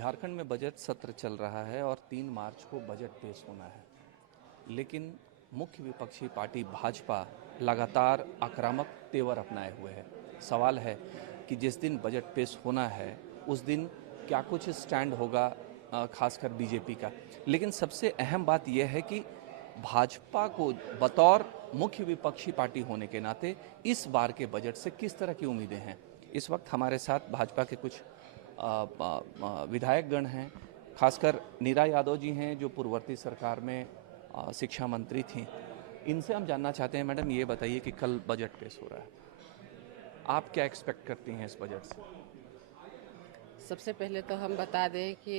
झारखंड में बजट सत्र चल रहा है और 3 मार्च को बजट पेश होना है, लेकिन मुख्य विपक्षी पार्टी भाजपा लगातार आक्रामक तेवर अपनाए हुए है। सवाल है कि जिस दिन बजट पेश होना है उस दिन क्या कुछ स्टैंड होगा, खासकर बीजेपी का। लेकिन सबसे अहम बात यह है कि भाजपा को बतौर मुख्य विपक्षी पार्टी होने के नाते इस बार के बजट से किस तरह की उम्मीदें हैं। इस वक्त हमारे साथ भाजपा के कुछ विधायकगण हैं, खासकर नीरा यादव जी हैं जो पूर्ववर्ती सरकार में शिक्षा मंत्री थीं। इनसे हम जानना चाहते हैं, मैडम ये बताइए कि कल बजट पेश हो रहा है, आप क्या एक्सपेक्ट करती हैं इस बजट से? सबसे पहले तो हम बता दें कि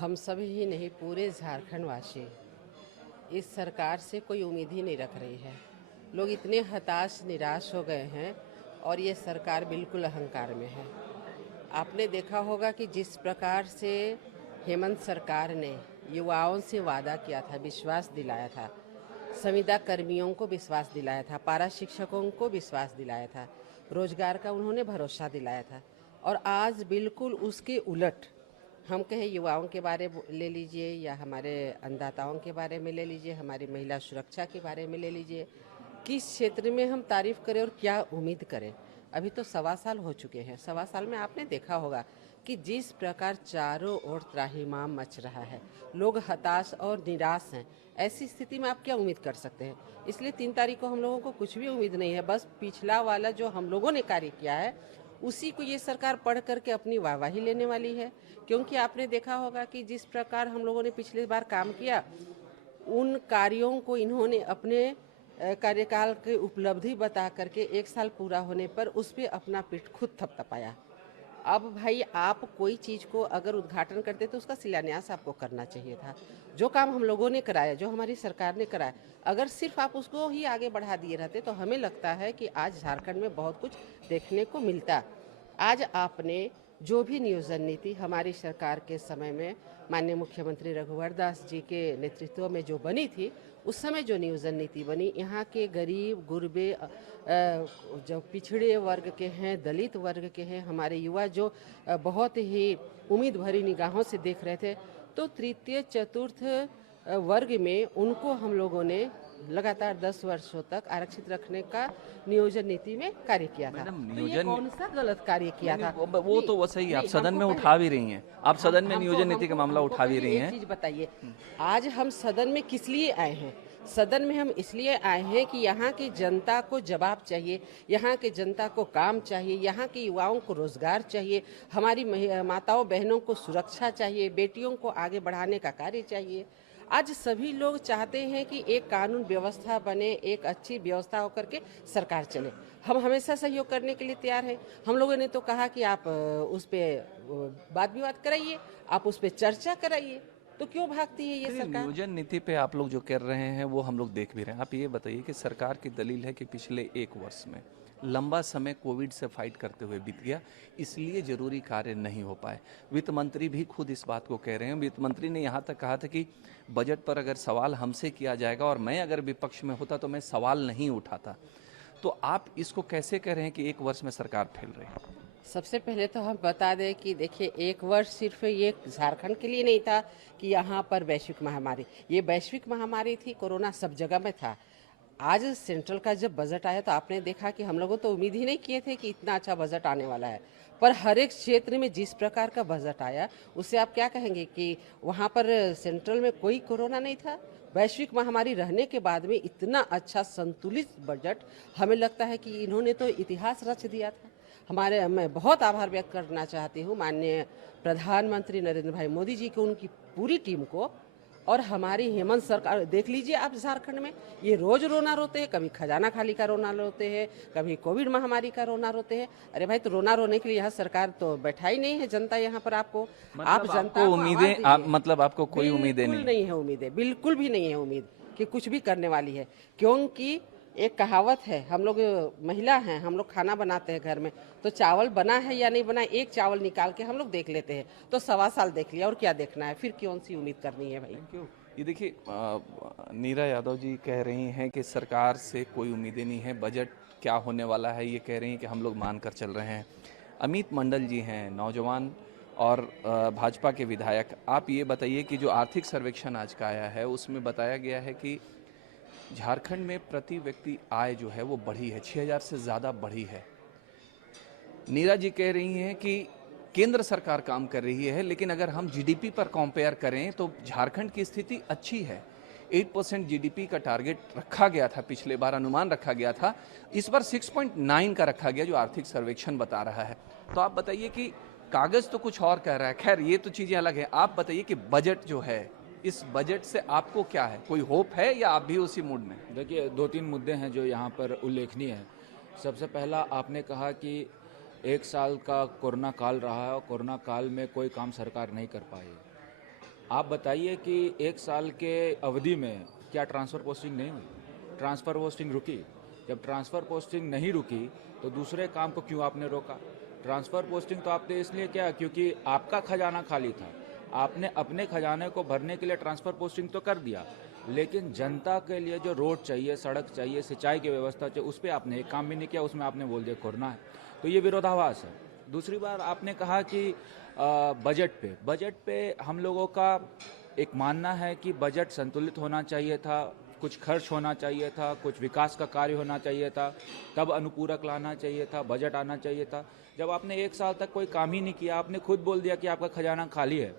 हम सभी ही नहीं, पूरे झारखंड वासी इस सरकार से कोई उम्मीद ही नहीं रख रही है। लोग इतने हताश निराश हो गए हैं और ये सरकार बिल्कुल अहंकार में है। आपने देखा होगा कि जिस प्रकार से हेमंत सरकार ने युवाओं से वादा किया था, विश्वास दिलाया था, संविदा कर्मियों को विश्वास दिलाया था, पारा शिक्षकों को विश्वास दिलाया था, रोजगार का उन्होंने भरोसा दिलाया था, और आज बिल्कुल उसके उलट हम कहें युवाओं के बारे में ले लीजिए या हमारे अन्नदाताओं के बारे में ले लीजिए, हमारी महिला सुरक्षा के बारे में ले लीजिए, किस क्षेत्र में हम तारीफ करें और क्या उम्मीद करें। अभी तो 1.25 साल हो चुके हैं। 1.25 साल में आपने देखा होगा कि जिस प्रकार चारों ओर त्राहिमाम मच रहा है, लोग हताश और निराश हैं। ऐसी स्थिति में आप क्या उम्मीद कर सकते हैं? इसलिए 3 तारीख को हम लोगों को कुछ भी उम्मीद नहीं है। बस पिछला वाला जो हम लोगों ने कार्य किया है उसी को ये सरकार पढ़ करके अपनी वाहवाही लेने वाली है। क्योंकि आपने देखा होगा कि जिस प्रकार हम लोगों ने पिछली बार काम किया, उन कार्यों को इन्होंने अपने कार्यकाल की उपलब्धि बता करके 1 साल पूरा होने पर उस पर अपना पीठ खुद थपथपाया। अब भाई, आप कोई चीज़ को अगर उद्घाटन करते तो उसका शिलान्यास आपको करना चाहिए था। जो काम हम लोगों ने कराया, जो हमारी सरकार ने कराया, अगर सिर्फ आप उसको ही आगे बढ़ा दिए रहते तो हमें लगता है कि आज झारखंड में बहुत कुछ देखने को मिलता। आज आपने जो भी नियोजन नीति हमारी सरकार के समय में माननीय मुख्यमंत्री रघुवर दास जी के नेतृत्व में जो बनी थी, उस समय जो नियोजन नीति बनी, यहाँ के गरीब गुरबे जो पिछड़े वर्ग के हैं, दलित वर्ग के हैं, हमारे युवा जो बहुत ही उम्मीद भरी निगाहों से देख रहे थे, तो तृतीय चतुर्थ वर्ग में उनको हम लोगों ने लगातार 10 वर्षों तक आरक्षित रखने का नियोजन नीति में कार्य किया था। तो ये कौन सा गलत कार्य किया था? वो तो सही है, आप सदन में हमको उठा भी रही हैं, आप सदन में हमको नियोजन नीति का मामला हमको उठा भी पहले रही एक हैं। चीज बताइए, आज हम सदन में किस लिए आए हैं? सदन में हम इसलिए आए हैं कि यहाँ की जनता को जवाब चाहिए, यहाँ की जनता को काम चाहिए, यहाँ के युवाओं को रोजगार चाहिए, हमारी माताओं बहनों को सुरक्षा चाहिए, बेटियों को आगे बढ़ाने का कार्य चाहिए। आज सभी लोग चाहते हैं कि एक कानून व्यवस्था बने, एक अच्छी व्यवस्था होकर के सरकार चले। हम हमेशा सहयोग करने के लिए तैयार हैं। हम लोगों ने तो कहा कि आप उस पर वाद विवाद कराइए, आप उस पर चर्चा कराइए, तो क्यों भागती है ये सरकार? नियोजन नीति पे आप लोग जो कर रहे हैं वो हम लोग देख भी रहे हैं। आप ये बताइए कि सरकार की दलील है कि पिछले 1 वर्ष में लंबा समय कोविड से फाइट करते हुए बीत गया, इसलिए जरूरी कार्य नहीं हो पाए। वित्त मंत्री भी खुद इस बात को कह रहे हैं। वित्त मंत्री ने यहाँ तक कहा था कि बजट पर अगर सवाल हमसे किया जाएगा और मैं अगर विपक्ष में होता तो मैं सवाल नहीं उठाता। तो आप इसको कैसे कह रहे हैं कि 1 वर्ष में सरकार फेल रही है? सबसे पहले तो हम बता दें कि देखिए, 1 वर्ष सिर्फ ये झारखंड के लिए नहीं था कि यहाँ पर वैश्विक महामारी, ये वैश्विक महामारी थी, कोरोना सब जगह में था। आज सेंट्रल का जब बजट आया तो आपने देखा कि हम लोगों तो उम्मीद ही नहीं किए थे कि इतना अच्छा बजट आने वाला है, पर हर एक क्षेत्र में जिस प्रकार का बजट आया उससे आप क्या कहेंगे कि वहाँ पर सेंट्रल में कोई कोरोना नहीं था। वैश्विक महामारी रहने के बाद में इतना अच्छा संतुलित बजट, हमें लगता है कि इन्होंने तो इतिहास रच दिया था। मैं बहुत आभार व्यक्त करना चाहती हूँ माननीय प्रधानमंत्री नरेंद्र भाई मोदी जी को, उनकी पूरी टीम को, और हमारी हेमंत सरकार। देख लीजिए आप, झारखंड में ये रोज रोना रोते हैं, कभी खजाना खाली का रोना रोते हैं, कभी कोविड महामारी का रोना रोते हैं। अरे भाई, तो रोना रोने के लिए यहाँ सरकार तो बैठा ही नहीं है, जनता यहाँ पर आपको, आप जनता को उम्मीदें, मतलब आपको कोई उम्मीदें नहीं है? उम्मीदें बिल्कुल भी नहीं है उम्मीद कि कुछ भी करने वाली है। क्योंकि एक कहावत है, हम लोग महिला हैं, हम लोग खाना बनाते हैं घर में, तो चावल बना है या नहीं बना, एक चावल निकाल के हम लोग देख लेते हैं। तो 1.25 साल देख लिया, और क्या देखना है? फिर कौन सी उम्मीद करनी है भाई? Thank you. ये देखिए, नीरा यादव जी कह रही हैं कि सरकार से कोई उम्मीदें नहीं है, बजट क्या होने वाला है ये कह रही हैं कि हम लोग मान कर चल रहे हैं। अमित मंडल जी हैं, नौजवान और भाजपा के विधायक, आप ये बताइए कि जो आर्थिक सर्वेक्षण आज का आया है उसमें बताया गया है कि झारखंड में प्रति व्यक्ति आय जो है वो बढ़ी है, 6,000 से ज़्यादा बढ़ी है। नीरा जी कह रही हैं कि केंद्र सरकार काम कर रही है, लेकिन अगर हम जीडीपी पर कंपेयर करें तो झारखंड की स्थिति अच्छी है। 8% जीडीपी का टारगेट रखा गया था, पिछले बार अनुमान रखा गया था, इस बार 6.9 का रखा गया, जो आर्थिक सर्वेक्षण बता रहा है। तो आप बताइए कि कागज तो कुछ और कह रहा है, खैर ये तो चीज़ें अलग हैं। आप बताइए कि बजट जो है, इस बजट से आपको क्या है, कोई होप है या आप भी उसी मूड में? देखिए, 2-3 मुद्दे हैं जो यहाँ पर उल्लेखनीय हैं। सबसे पहला, आपने कहा कि 1 साल का कोरोना काल रहा है और कोरोना काल में कोई काम सरकार नहीं कर पाई। आप बताइए कि 1 साल के अवधि में क्या ट्रांसफ़र पोस्टिंग नहीं हुई? ट्रांसफ़र पोस्टिंग रुकी। जब ट्रांसफ़र पोस्टिंग नहीं रुकी तो दूसरे काम को क्यों आपने रोका? ट्रांसफ़र पोस्टिंग तो आपने इसलिए किया क्योंकि आपका खजाना खाली था। आपने अपने खजाने को भरने के लिए ट्रांसफ़र पोस्टिंग तो कर दिया, लेकिन जनता के लिए जो रोड चाहिए, सड़क चाहिए, सिंचाई की व्यवस्था चाहिए, उस पर आपने एक काम भी नहीं किया। उसमें आपने बोल दिया कोरोना है, तो ये विरोधाभास है। दूसरी बार आपने कहा कि बजट पे हम लोगों का एक मानना है कि बजट संतुलित होना चाहिए था, कुछ खर्च होना चाहिए था, कुछ विकास का कार्य होना चाहिए था, तब अनुपूरक लाना चाहिए था, बजट आना चाहिए था। जब आपने 1 साल तक कोई काम ही नहीं किया, आपने खुद बोल दिया कि आपका खजाना खाली है,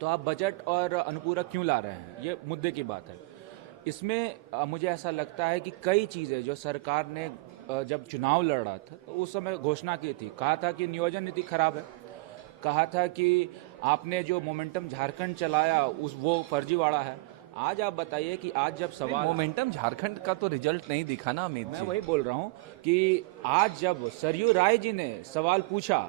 तो आप बजट और अनुपूरक क्यों ला रहे हैं? ये मुद्दे की बात है। इसमें मुझे ऐसा लगता है कि कई चीज़ें जो सरकार ने जब चुनाव लड़ा था तो उस समय घोषणा की थी, कहा था कि नियोजन नीति खराब है, कहा था कि आपने जो मोमेंटम झारखंड चलाया वो फर्जीवाड़ा है। आज आप बताइए कि आज जब सवाल, मोमेंटम झारखंड का तो रिजल्ट नहीं दिखा ना अमित मैं जी। वही बोल रहा हूँ कि आज जब सरयू राय जी ने सवाल पूछा,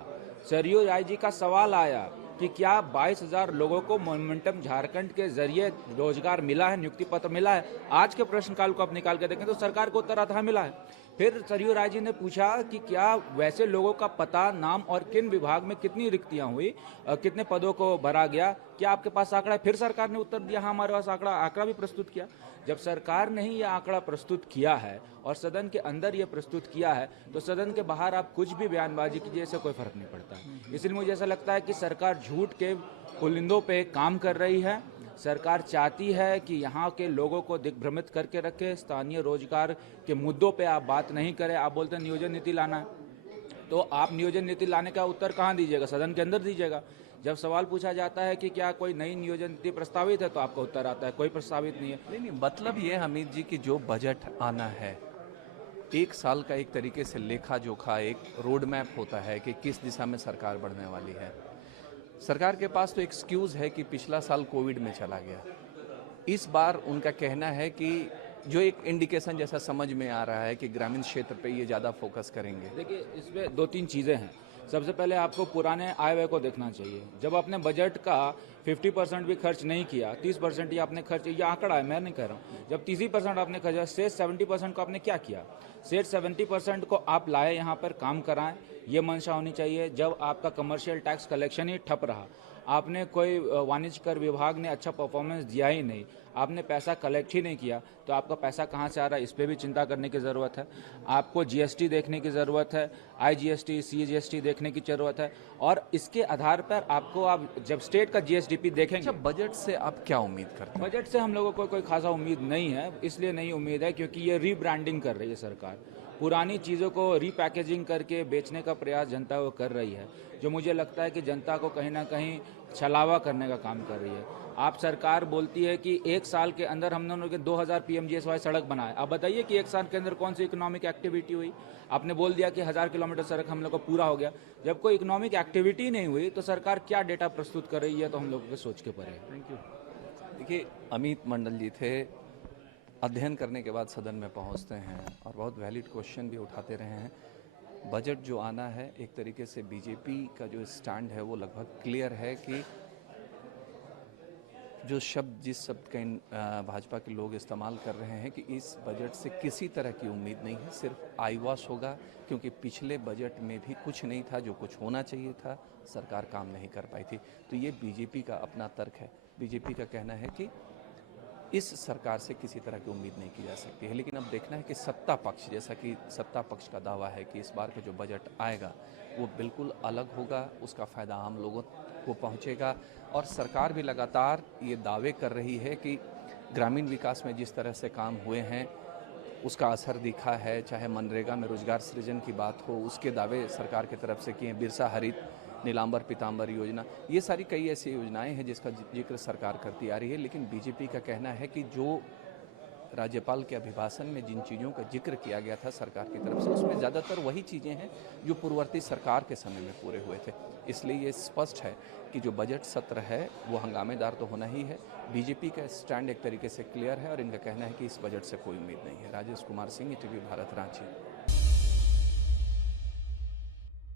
सरयू राय जी का सवाल आया कि क्या 22,000 लोगों को मोमेंटम झारखंड के जरिए रोजगार मिला है, नियुक्ति पत्र मिला है? आज के प्रश्नकाल को आप निकाल के देखें तो सरकार को उत्तर आता है मिला है। फिर सरयू राय जी ने पूछा कि क्या वैसे लोगों का पता, नाम और किन विभाग में कितनी रिक्तियां हुई, कितने पदों को भरा गया, क्या आपके पास आंकड़ा है? फिर सरकार ने उत्तर दिया हाँ हमारे पास आंकड़ा भी प्रस्तुत किया। जब सरकार ने ही ये आंकड़ा प्रस्तुत किया है और सदन के अंदर ये प्रस्तुत किया है, तो सदन के बाहर आप कुछ भी बयानबाजी कीजिए, इससे कोई फर्क नहीं पड़ता। इसलिए मुझे ऐसा लगता है कि सरकार झूठ के पुलिंदों पे काम कर रही है। सरकार चाहती है कि यहाँ के लोगों को दिग्भ्रमित करके रखे, स्थानीय रोजगार के मुद्दों पे आप बात नहीं करें। आप बोलते हैं नियोजन नीति लाना है, तो आप नियोजन नीति लाने का उत्तर कहाँ दीजिएगा? सदन के अंदर दीजिएगा। जब सवाल पूछा जाता है कि क्या कोई नई नियोजन नीति प्रस्तावित है, तो आपका उत्तर आता है कोई प्रस्तावित नहीं है। नहीं, मतलब ये हमीद जी कि जो बजट आना है, 1 साल का एक तरीके से लेखा जोखा, एक रोड मैप होता है कि किस दिशा में सरकार बढ़ने वाली है। सरकार के पास तो एक्सक्यूज़ है कि पिछला साल कोविड में चला गया। इस बार उनका कहना है कि जो एक इंडिकेशन जैसा समझ में आ रहा है कि ग्रामीण क्षेत्र पे ये ज़्यादा फोकस करेंगे। देखिए, इसमें 2-3 चीज़ें हैं। सबसे पहले आपको पुराने आय व्यय को देखना चाहिए। जब आपने बजट का 50% भी खर्च नहीं किया, 30% ही आपने खर्च, ये आंकड़ा है, मैं नहीं कह रहा हूँ। जब 30% आपने खर्चा, शेष 70% को आपने क्या किया? शेष 70% को आप लाए, यहाँ पर काम कराएं, ये मंशा होनी चाहिए। जब आपका कमर्शियल टैक्स कलेक्शन ही ठप रहा, आपने कोई वाणिज्य कर विभाग ने अच्छा परफॉर्मेंस दिया ही नहीं, आपने पैसा कलेक्ट ही नहीं किया, तो आपका पैसा कहाँ से आ रहा है, इस पर भी चिंता करने की ज़रूरत है। आपको जीएसटी देखने की ज़रूरत है, आईजीएसटी, सीजीएसटी देखने की ज़रूरत है, और इसके आधार पर आपको, आप जब स्टेट का जीएसडीपी देखेंगे। अच्छा, बजट से आप क्या उम्मीद करते हैं? बजट से हम लोगों को कोई खासा उम्मीद नहीं है। इसलिए नहीं उम्मीद है क्योंकि ये रीब्रांडिंग कर रही है सरकार, पुरानी चीज़ों को रीपैकेजिंग करके बेचने का प्रयास जनता को कर रही है, जो मुझे लगता है कि जनता को कहीं ना कहीं छलावा करने का काम कर रही है। आप सरकार बोलती है कि 1 साल के अंदर हम लोगों ने 2000 पीएमजीएसवाई सड़क बनाए। आप बताइए कि 1 साल के अंदर कौन सी इकोनॉमिक एक्टिविटी हुई? आपने बोल दिया कि 1000 किलोमीटर सड़क हम लोग को पूरा हो गया। जब कोई इकोनॉमिक एक्टिविटी नहीं हुई तो सरकार क्या डेटा प्रस्तुत कर रही है, तो हम लोगों के सोच के परे है। Thank you. देखिए, अमित मंडल जी थे, अध्ययन करने के बाद सदन में पहुंचते हैं और बहुत वैलिड क्वेश्चन भी उठाते रहे हैं। बजट जो आना है, एक तरीके से बीजेपी का जो स्टैंड है वो लगभग क्लियर है कि जो शब्द, जिस शब्द का भाजपा के लोग इस्तेमाल कर रहे हैं कि इस बजट से किसी तरह की उम्मीद नहीं है, सिर्फ आईवॉश होगा, क्योंकि पिछले बजट में भी कुछ नहीं था जो कुछ होना चाहिए था, सरकार काम नहीं कर पाई थी। तो ये बीजेपी का अपना तर्क है। बीजेपी का कहना है कि इस सरकार से किसी तरह की उम्मीद नहीं की जा सकती है। लेकिन अब देखना है कि सत्ता पक्ष, जैसा कि सत्ता पक्ष का दावा है कि इस बार का जो बजट आएगा वो बिल्कुल अलग होगा, उसका फ़ायदा आम लोगों वो पहुंचेगा। और सरकार भी लगातार ये दावे कर रही है कि ग्रामीण विकास में जिस तरह से काम हुए हैं उसका असर दिखा है। चाहे मनरेगा में रोजगार सृजन की बात हो, उसके दावे सरकार की तरफ से किए, बिरसा हरित नीलांबर पीतांबर योजना, ये सारी कई ऐसी योजनाएं हैं जिसका जिक्र सरकार करती आ रही है। लेकिन बीजेपी का कहना है कि जो राज्यपाल के अभिभाषण में जिन चीज़ों का जिक्र किया गया था सरकार की तरफ से, उसमें ज़्यादातर वही चीज़ें हैं जो पूर्ववर्ती सरकार के समय में पूरे हुए थे। इसलिए ये स्पष्ट है कि जो बजट सत्र है वो हंगामेदार तो होना ही है। बीजेपी का स्टैंड एक तरीके से क्लियर है और इनका कहना है कि इस बजट से कोई उम्मीद नहीं है। राजेश कुमार सिंह, ईटीवी भारत, रांची।